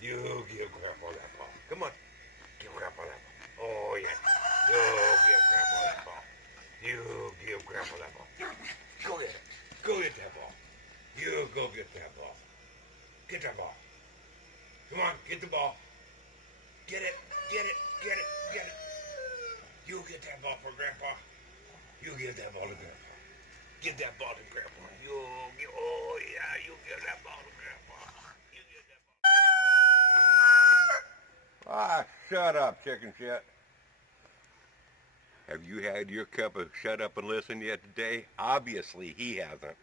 You give Grandpa that ball. Come on. Give Grandpa that ball. Oh, yeah. You give Grandpa that ball. You give Grandpa that ball. Go get it. Go get that ball. You go get that ball. Get that ball. Come on, get the ball. Get it. Get it. Get it. Get it. You get that ball for Grandpa. You give that ball to Grandpa. Give that ball to Grandpa. Oh yeah, you give that ball to Grandpa. You give that ball. Ah, shut up, chicken shit. Have you had your cup of shut up and listen yet today? Obviously, he hasn't.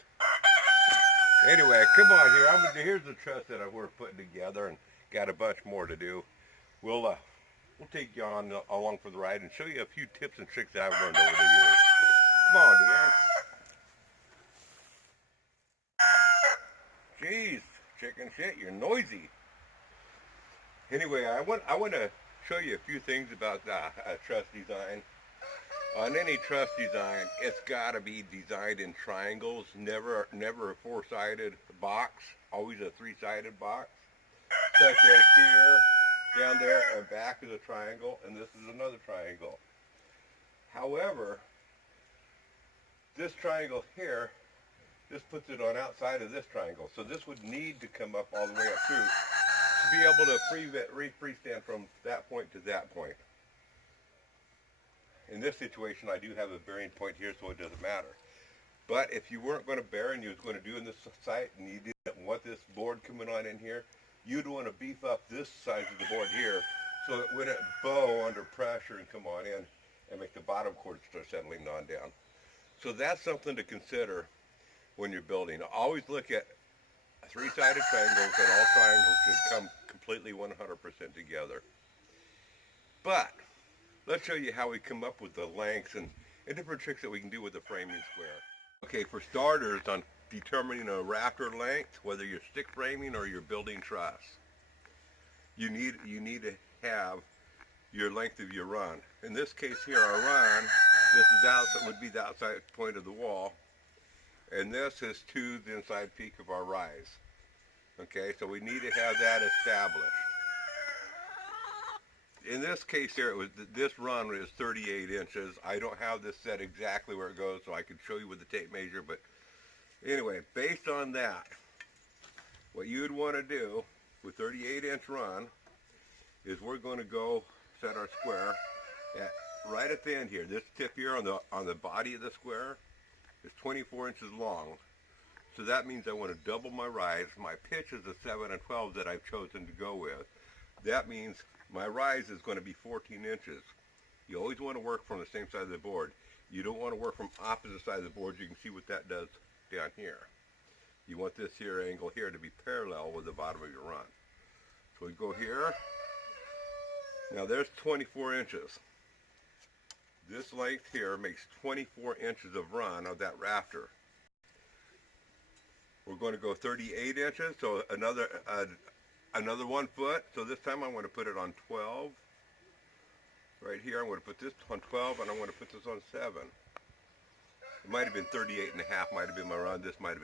Anyway, come on here. Here's the truss that we're putting together, and got a bunch more to do. We'll take you on along for the ride and show you a few tips and tricks that I've learned over the years. Come on, dear. Jeez, chicken shit, you're noisy. Anyway, I want to show you a few things about truss design. On any truss design, it's got to be designed in triangles. Never a four-sided box. Always a three-sided box. Such as here, down there, and back is a triangle, and this is another triangle. However, this triangle here, this puts it on outside of this triangle. So this would need to come up all the way up through to be able to freestand from that point to that point. In this situation, I do have a bearing point here, so it doesn't matter. But if you weren't going to bear and you was going to do in this site, and you didn't want this board coming on in here, you'd want to beef up this size of the board here so it wouldn't bow under pressure and come on in and make the bottom cord start settling on down. So that's something to consider when you're building. Always look at three-sided triangles, and all triangles should come completely 100% together. But let's show you how we come up with the lengths and different tricks that we can do with the framing square. Okay, for starters, on determining a rafter length, whether you're stick framing or you're building truss, you need to have your length of your run. In this case here, our run, this is would be the outside point of the wall, and this is to the inside peak of our rise. Okay, so we need to have that established. In this case here, this run is 38 inches. I don't have this set exactly where it goes, so I could show you with the tape measure, but anyway, based on that, what you would want to do with 38-inch run is we're going to go set our square right at the end here. This tip here on the body of the square is 24 inches long. So that means I want to double my rise. My pitch is a 7 and 12 that I've chosen to go with. That means my rise is going to be 14 inches. You always want to work from the same side of the board. You don't want to work from opposite side of the board. You can see what that does down here. You want this here angle here to be parallel with the bottom of your run. So we go here. Now there's 24 inches. This length here makes 24 inches of run of that rafter. We're going to go 38 inches, so another 1 foot. So this time I'm going to put it on 12. Right here, I'm going to put this on 12, and I'm going to put this on 7. It might have been 38 and a half, might have been my run. This might have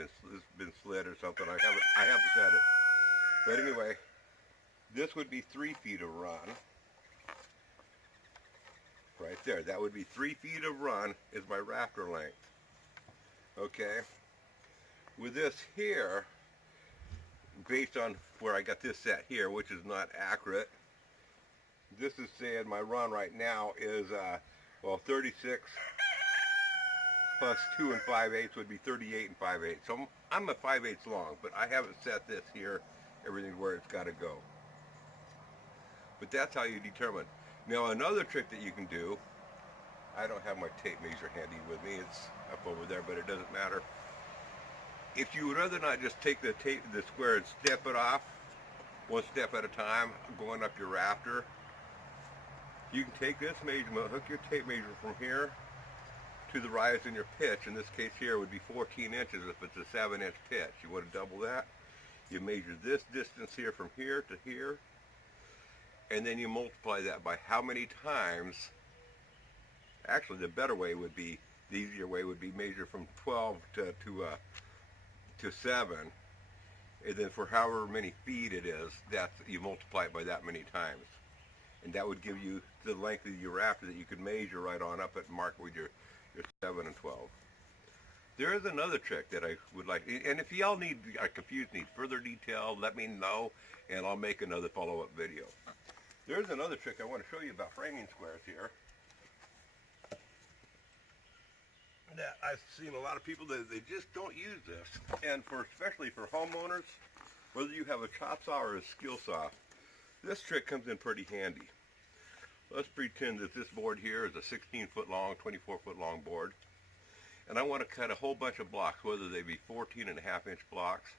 been slid or something. I haven't set it. But anyway, this would be 3 feet of run. Right there. That would be 3 feet of run is my rafter length. Okay. With this here, based on where I got this set here, which is not accurate, this is saying my run right now is, 36 plus 2 and 5/8 would be 38 and 5/8. So I'm a 5/8 long, but I haven't set this here, everything where it's got to go. But that's how you determine. Now another trick that you can do, I don't have my tape measure handy with me, it's up over there, but it doesn't matter. If you would rather not just take the square and step it off, one step at a time, going up your rafter, you can take this measurement, hook your tape measure from here to the rise in your pitch. In this case here would be 14 inches if it's a 7-inch pitch. You want to double that, you measure this distance here from here to here, and then you multiply that by how many times. Actually, the better way would be, the easier way would be measure from 12 to 7, and then for however many feet it is, that's, you multiply it by that many times. And that would give you the length of your rafter that you could measure right on up at mark with your 7 and 12. There is another trick that I would like, and if y'all are confused, need further detail, let me know, and I'll make another follow-up video. There's another trick I want to show you about framing squares here. That I've seen a lot of people that they just don't use this, and especially for homeowners, whether you have a chop saw or a skill saw, this trick comes in pretty handy. Let's pretend that this board here is a 16-foot long, 24-foot long board, and I want to cut a whole bunch of blocks, whether they be 14.5-inch blocks,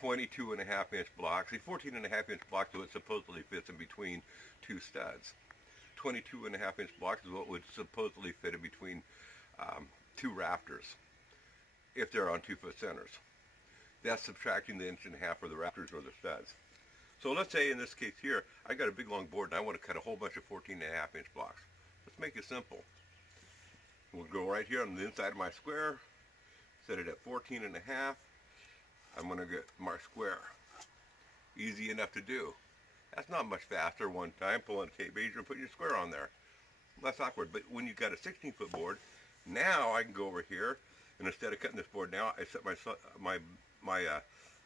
22.5-inch blocks. The 14.5-inch blocks is what supposedly fits in between two studs. 22.5-inch blocks is what would supposedly fit in between two rafters, if they're on 2-foot centers. That's subtracting the 1.5 inch for the rafters or the studs. So let's say in this case here, I got a big long board and I want to cut a whole bunch of 14.5-inch blocks. Let's make it simple. We'll go right here on the inside of my square, set it at 14.5. I'm going to get my square. Easy enough to do. That's not much faster. One time, pull on a tape measure and put your square on there. Less awkward. But when you've got a 16-foot board, now I can go over here, and instead of cutting this board now, I set my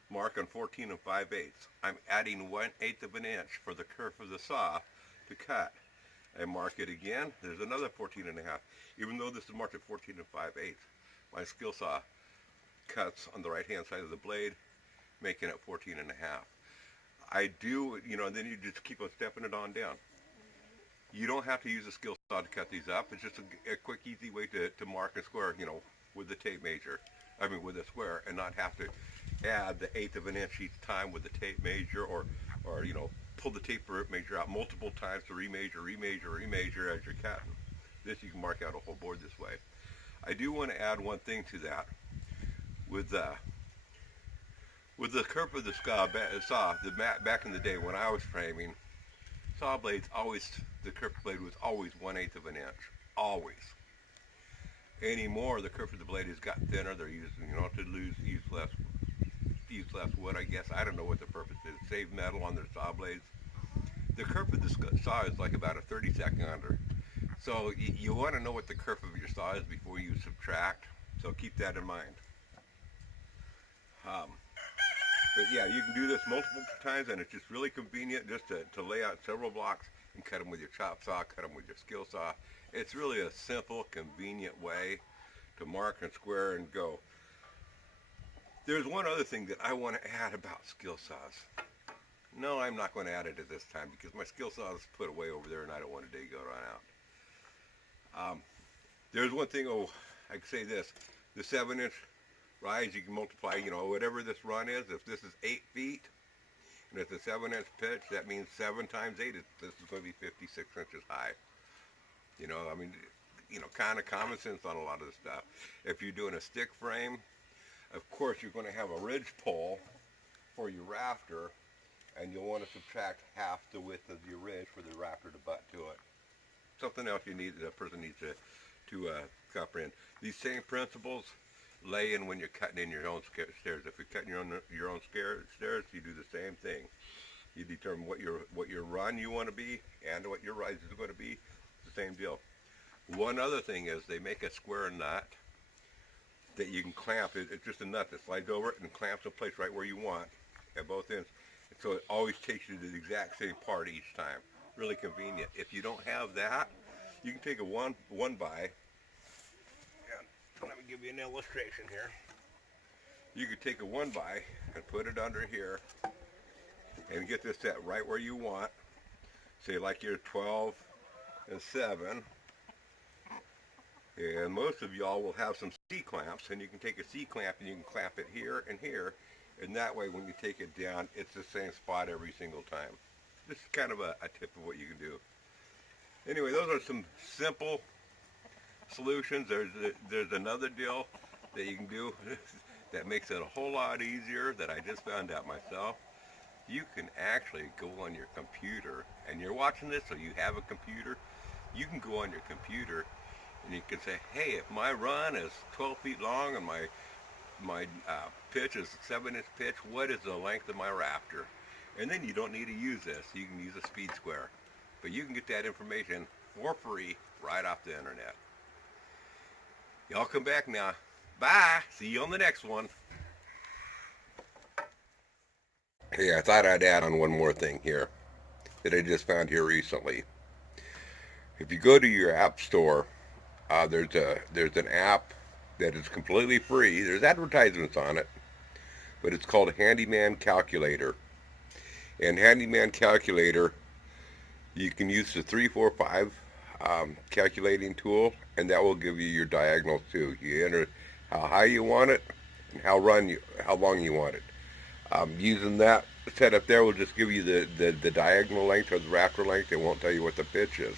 mark on 14 5/8. I'm adding 1/8 of an inch for the kerf of the saw to cut. I mark it again. There's another 14.5. Even though this is marked at 14 5/8, my skill saw cuts on the right-hand side of the blade, making it 14.5. I do, and then you just keep on stepping it on down. You don't have to use a skill saw to cut these up. It's just a quick, easy way to mark a square, with the tape measure. With a square, and not have to add the 1/8 of an inch each time with the tape measure, or pull the tape measure out multiple times to remeasure as you're cutting. This, you can mark out a whole board this way. I do want to add one thing to that. With the kerf of the saw, back in the day when I was framing, saw blades the kerf blade was always 1/8 of an inch, always. Anymore, the kerf of the blade has gotten thinner. They're using, to use less wood, I guess. I don't know what the purpose is. Save metal on their saw blades. The kerf of the saw is like about a 32nd under. So you want to know what the kerf of your saw is before you subtract. So keep that in mind. But yeah, you can do this multiple times, and it's just really convenient just to lay out several blocks and cut them with your chop saw, cut them with your skill saw. It's really a simple, convenient way to mark and square and go. There's one other thing that I want to add about skill saws. No, I'm not going to add it at this time because my skill saw is put away over there and I don't want to dig it out. There's one thing, I can say this. The 7-inch rise, you can multiply, whatever this run is. If this is 8 feet and it's a 7-inch pitch, that means 7 times 8, this is going to be 56 inches high. Kind of common sense on a lot of the stuff. If you're doing a stick frame, of course you're going to have a ridge pole for your rafter, and you'll want to subtract half the width of your ridge for the rafter to butt to it. Something else a person needs to comprehend. These same principles lay in when you're cutting in your own stairs. If you're cutting your own stairs, you do the same thing. You determine what your run you want to be and what your rise is going to be. It's the same deal. One other thing is they make a square nut that you can clamp. It's just a nut that slides over it and clamps in place right where you want at both ends. And so it always takes you to the exact same part each time. Really convenient. If you don't have that, you can take a one by. Let me give you an illustration here. You could take a 1x and put it under here and get this set right where you want. Say like you're 12 and 7. And most of y'all will have some C-clamps, and you can take a C-clamp and you can clamp it here and here. And that way when you take it down, it's the same spot every single time. This is kind of a tip of what you can do. Anyway, those are some simple solutions. There's another deal that you can do that makes it a whole lot easier that I just found out myself. You can actually go on your computer, and you're watching this, so you have a computer. You can go on your computer and you can say, hey, if my run is 12 feet long and my pitch is 7-inch pitch. What is the length of my rafter? And then you don't need to use this. You can use a speed square. But you can get that information for free right off the internet. Y'all come back now. Bye. See you on the next one. Hey, I thought I'd add on one more thing here that I just found here recently. If you go to your app store, there's an app that is completely free. There's advertisements on it, but it's called Handyman Calculator. And Handyman Calculator, you can use the 345 calculating tool, and that will give you your diagonals too. You enter how high you want it and how long you want it. Using that setup there will just give you the diagonal length or the rafter length. It won't tell you what the pitch is.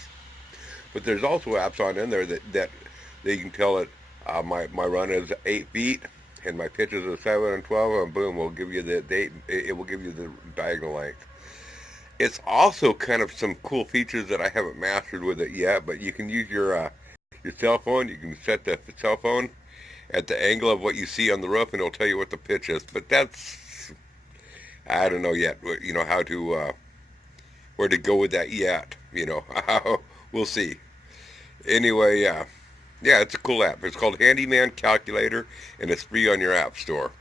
But there's also apps on in there that you can tell it my run is 8 feet and my pitch is a 7 and 12, and boom, will give you the date. It will give you the diagonal length. It's also kind of some cool features that I haven't mastered with it yet, but you can use your cell phone. You can set the cell phone at the angle of what you see on the roof, and it'll tell you what the pitch is. But I don't know yet, how to, where to go with that yet, we'll see. Anyway, yeah, it's a cool app. It's called Handyman Calculator, and it's free on your app store.